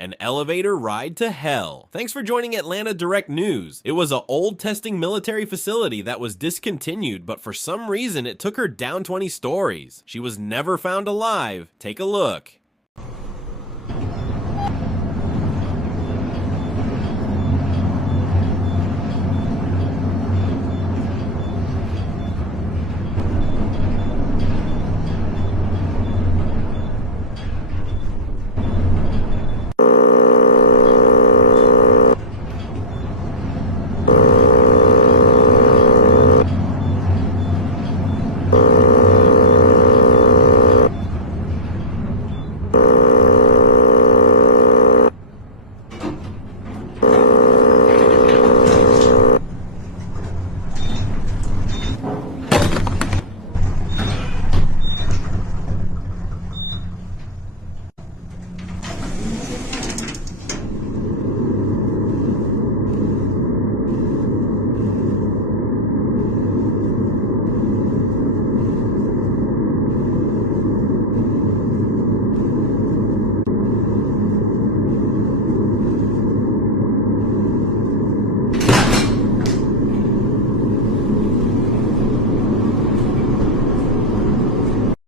An elevator ride to hell. Thanks for joining Atlanta Direct News. It was an old testing military facility that was discontinued, but for some reason it took her down 20 stories. She was never found alive. Take a look.